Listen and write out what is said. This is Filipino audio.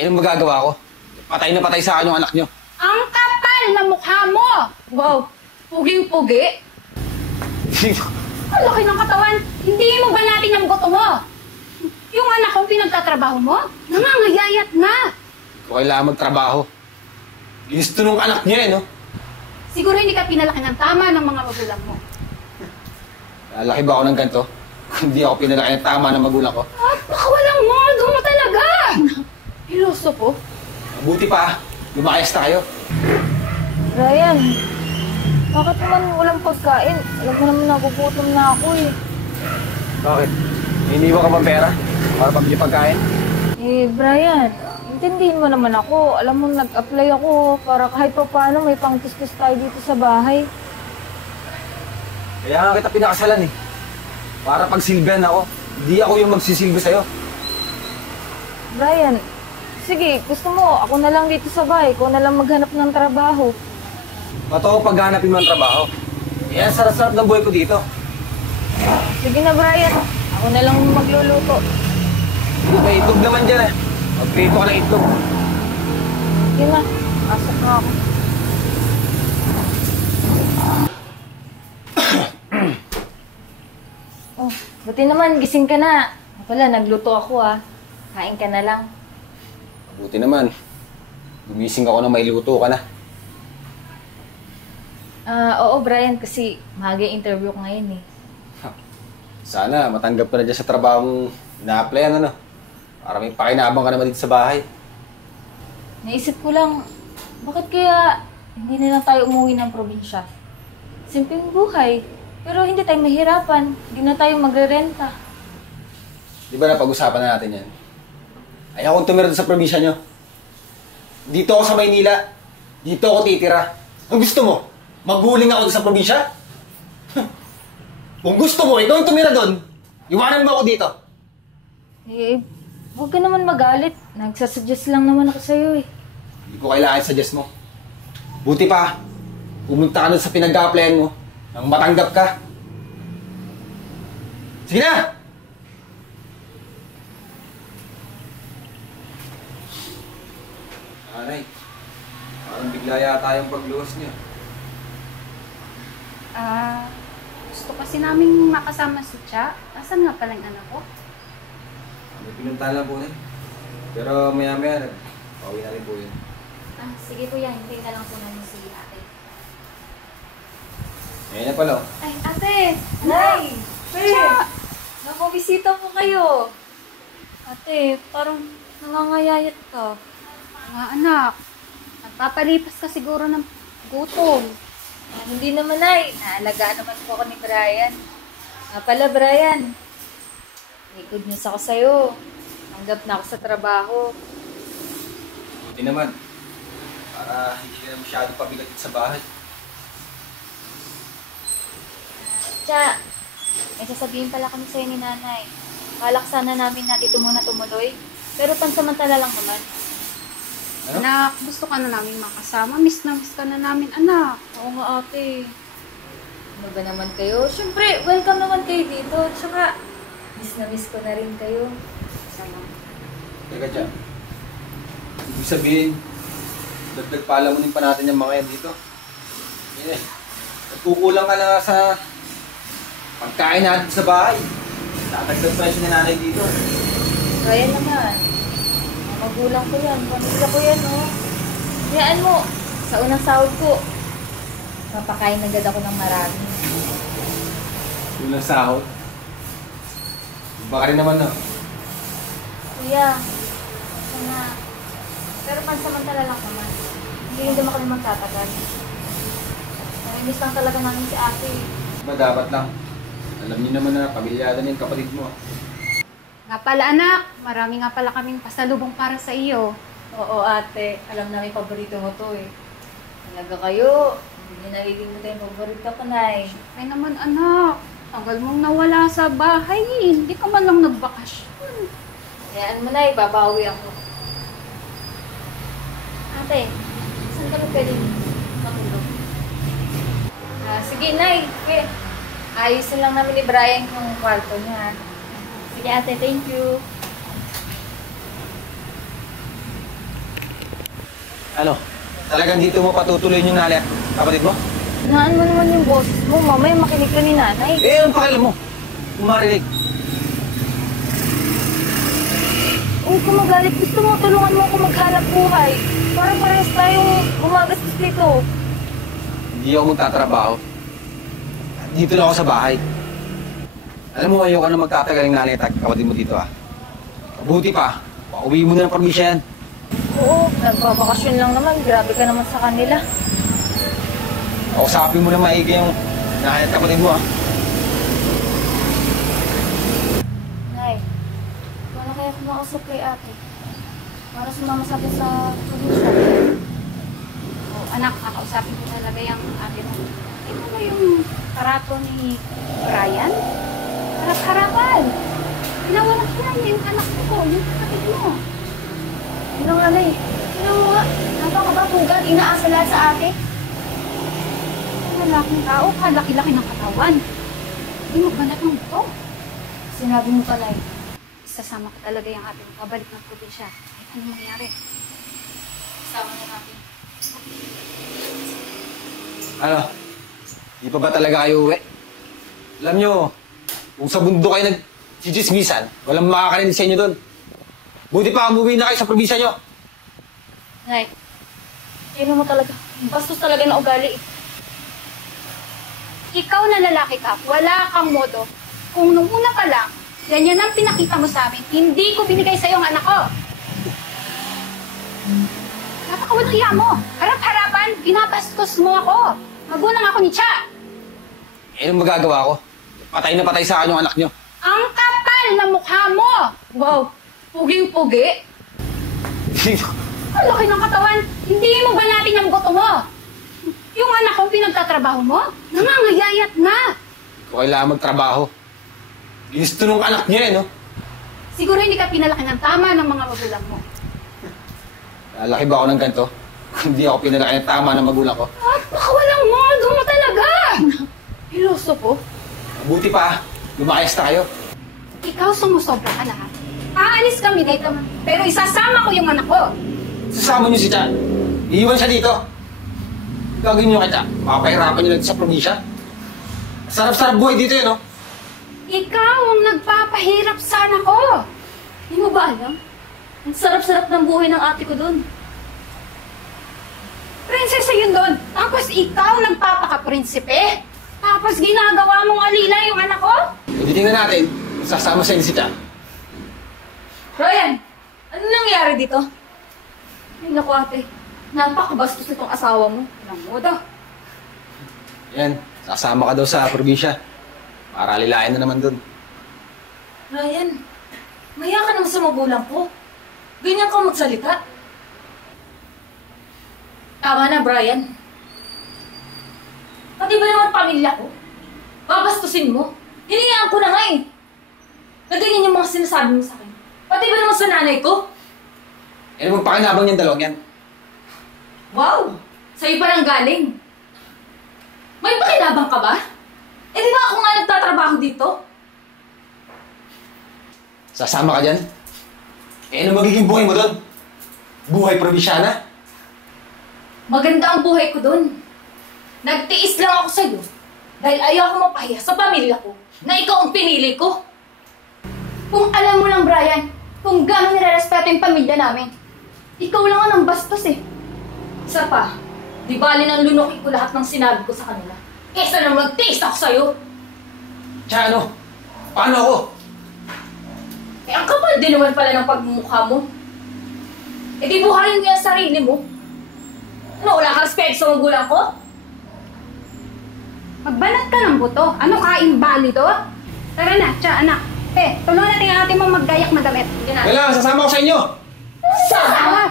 Eh, anong magagawa ko? Patay na patay sa akin yung anak nyo. Ang kapal na mukha mo! Wow, puging-pugi. Ang laki ng katawan. Hindi mo ba natin ang buto mo? Yung anak kong pinagtatrabaho mo, nangangayayat na. Kung kailangan magtrabaho. Gusto nung anak niya no? Siguro hindi ka pinalaki ng tama ng mga magulang mo. Lalaki ba ako ng ganito? Hindi ako pinalaki ng tama ng magulang ko. Baka walang modo mo talaga. Piloso ko. Mabuti pa, lumayas tayo. Ryan, bakit naman walang pagkain? Alam mo naman nagugutom na ako eh. Bakit? Iniwan ka ba pera para pambili pagkain? Eh, Brian, intindihin mo naman ako. Alam mo, nag-apply ako para kahit pa paano may pang-tustos tayo dito sa bahay. Kaya nga kita pinakasalan eh. Para pagsilbihan ako. Hindi ako yung magsisilbi sa'yo. Brian, sige, gusto mo, ako na lang dito sa bahay. Ikaw na lang maghanap ng trabaho. Matoko paghanapin mo ang trabaho. Eh, ang sarap-sarap ng buhay ko dito. Sige na, Brian. Ako na lang magluluto. May itlog naman dyan eh. Magprito ka ng itlog. Sige na, pasok na ako. Oh, buti naman, gising ka na. Wala, nagluto ako ah. Kain ka na lang. Mabuti naman. Gumising ako na may luto ka na. Oo, Brian, kasi maaga yung interview ko ngayon eh. Sana matanggap ka na dyan sa trabaho na-applyan, ano? Para may pakinabang ka naman dito sa bahay. Naisip ko lang, bakit kaya hindi na lang tayo umuwi ng probinsya? Simpleng buhay, pero hindi tayo mahirapan. Hindi na tayo magre-renta. Di ba napag-usapan na natin yan? Ayaw kong tumira sa probinsya nyo. Dito ako sa Maynila. Dito ako titira. Ang gusto mo? Maghuling ako sa probinsya? Kung gusto mo, ikaw yung tumira doon. Iwanan mo ako dito. Eh, huwag ka naman magalit. Nagsasuggest lang naman ako sa'yo eh. Hindi ko kailangan suggest mo. Buti pa, pumunta ka doon sa pinag-applyan mo nang matanggap ka. Sige na! Nanay, parang bigla yata yung pagluwas niya. Gusto kasi naming makasama si Cha. Asan nga palang anak ko? May pinuntahan lang po na eh. Pero maya-maya, pauwi na rin po yun. Sige kuya, hintayin na lang po namin si ate. Ngayon na pala. Ay, ate! Nay! Cha! Nakabisita po kayo. Ate, parang nangangayayat ka. Mga anak, nagpapalipas ka siguro ng gutom. Hindi naman ay. Naalagaan naman po ako ni Brian. Pala, Brian. May good news ako sa'yo. Tanggap na ako sa trabaho. Buti naman. Para hindi ka na masyado pabigat sa bahay. Cha, may sasabihin pala kami sa'yo ni nanay. Balak sana namin na dito muna tumuloy. Pero pansamantala lang naman. Ano? Anak, gusto ka na namin makasama. Miss na miss ka na namin, anak. Oo nga ate. Ano ba naman kayo? Siyempre, welcome naman kayo dito. Tsaka, miss na miss ko na rin kayo. Sama. Teka dyan. Ibig sabihin, dagdag palamunin pa natin yung mga yan dito. Eh, nagkukulang ka na sa pagkain natin sa bahay. Tatagdag pa yung nanay dito. Kaya naman. Mga magulang ko yan. Pamilya ko yan, oh. Hayaan mo. Sa unang sahod ko, mapakain agad ako ng marami. Yung lang sahod. Baka rin naman, no? Kuya, sana. Pero pansamantala lang naman. Hindi rin naman kami magtatagal. Namiss lang talaga namin si ate. Diba dapat lang? Alam niyo naman na pamilyada niya yung kapatid mo. Nga pala, anak. Marami nga pala kaming pasalubong para sa iyo. Oo, ate. Alam namin paborito mo to eh. Talaga kayo. Hindi niyo nalilimutan yung paborito ko, Nay. Ay naman, anak. Tagal mong nawala sa bahay. Hindi ka man lang nagbakasyon. Hayaan mo, Nay. Babawi ako. Ate, saan ka ba pwedeng matulog? Sige, Nay. Okay. Ayusin lang namin ni Brian yung kwarto niya. Sige, ate. Thank you. Ano? Talagang dito mo patutuloy yung nali at kapatid mo? Naan mo naman yung boses mo. Mamaya makinig ka ni nanay. Eh, anong pakialam mo? Kung marinig. Huwag ka magalit. Gusto mo, tulungan mo ako maghanap buhay. Para parehas tayong gumagastos dito. Hindi ako magtatrabaho. Dito lang ako sa bahay. Alam mo, ayoko na magtatagal ng nanay at kapatid mo dito, ah. Mabuti pa, pauwi mo na ng probinsya yan. Oo, nagbabakasyon lang naman. Grabe ka naman sa kanila. Kausapin mo na maigi yung nanay at kapatid mo, ah. Nay, wala kaya kumausap kay ate. Para sumama sa akin sa probinsya. Oh, anak, kakausapin ko talaga yung ate mo. Ito ba yung karato ni Brian? Harap-harapan. Pinawalan niya yung anak ko, yung kapatid mo. Ano nga, Nay? Tingnan mo nga, napakababugan, inaasa lahat sa ate. Lalaking tao, kalaki-laki ng katawan. Hindi mo balat ng buto. Sinabi mo pa, Nay. Isasama ko talaga yung ate mo, pabalik ng probinsya. Ano mangyari? Isama na natin. Ano? Di pa ba talaga kayo uwi? Alam nyo, kung sa bundok kayo nag-chismisan, walang makakarinig sa inyo doon. Buti pa, umuwi na kayo sa probinsya nyo. Nay, sino mo talaga? Bastos talaga na ugali. Ikaw na lalaki ka, wala kang modo. Kung nung una pa lang, ganyan ang pinakita mo sa amin, hindi ko binigay sa'yo ang anak ko. Napakawalang hiya mo. Harap-harapan, binabastos mo ako. Magulang ako ni Cha. Eh, anong magagawa ko? Patay na patay sa akin yung anak nyo. Ang kapal na mukha mo. Wow, puging-pugi. Ang laki ng katawan. Hindi mo ba natin ang buto mo? Yung anak ko pinagtatrabaho mo, nangangayayat na. Kung kailangan magtrabaho. Ginusto nung anak niya eh, no? Siguro hindi ka pinalaki ng tama ng mga magulang mo. Lalaki ba ako ng ganito? Hindi ako pinalaki ng tama ng magulang ko. At baka walang modo mo talaga. Piloso ko. Mabuti pa, lumakayas na kayo. Ikaw sumusobra ka na ha. Aalis kami dito, pero isasama ko yung anak ko. Sasama niyo si Cha. Iiwan siya dito. Gagawin niyo kay Cha. Makapahirapan niyo lang sa probinsya. Sarap-sarap buhay dito eh, no? Ikaw ang nagpapahirap sa anak ko. Hindi mo ba alam? Ang sarap-sarap ng buhay ng ate ko doon. Prinsesa yun doon. Tapos ikaw nagpapaka-prinsipe. Tapos ginagawa mong alila yung anak ko. Hindi tingnan natin kung sasama sa inyo si Cha. Ryan, ano nangyari dito? Ay, naku ate. Napakabastos itong asawa mo. Walang modo. Yan, sasama ka daw sa probinsya. Para lilayan na naman dun. Ryan, maya ka naman sa magulang ko. Ganyan ka magsalita. Tama na, Brian. Pati ba naman pamilya ko? Babastusin mo? Hinayaan ko na nga eh. Na ganyan yung mga sinasabi mo sa akin. Pati ba naman sa nanay ko? Eh, magpakinabang yung dalawang yan. Wow! Sa'yo pa lang galing. May pakinabang ka ba? Eh di ba ako nga nagtatrabaho dito? Sasama ka dyan? Eh, ano magiging buhay mo doon? Buhay probinsyana? Maganda ang buhay ko doon. Nagtiis lang ako sa'yo dahil ayaw ko mapahiya sa pamilya ko na ikaw ang pinili ko. Kung alam mo lang, Brian, kung gano'n nire-respeto yung pamilya namin, ikaw lang ang bastos eh. Isa pa, di bali nang lunukin ko lahat ng sinabi ko sa kanila. Kesa nang magtiis ako sa'yo. Tsaka ano? Paano ako? Eh, ang kapal din naman pala ng pagmumukha mo. Eh, di buhayin mo yung sarili mo. Ano, wala kang respeto sa magulang ko? Magbanat ka ng buto. Ano ka, imbalido? Tara na, Cha, anak. Tulungan natin ang ate mo maggayak na damit. Hindi na. Kailangan, sasama ko sa inyo! Sasama!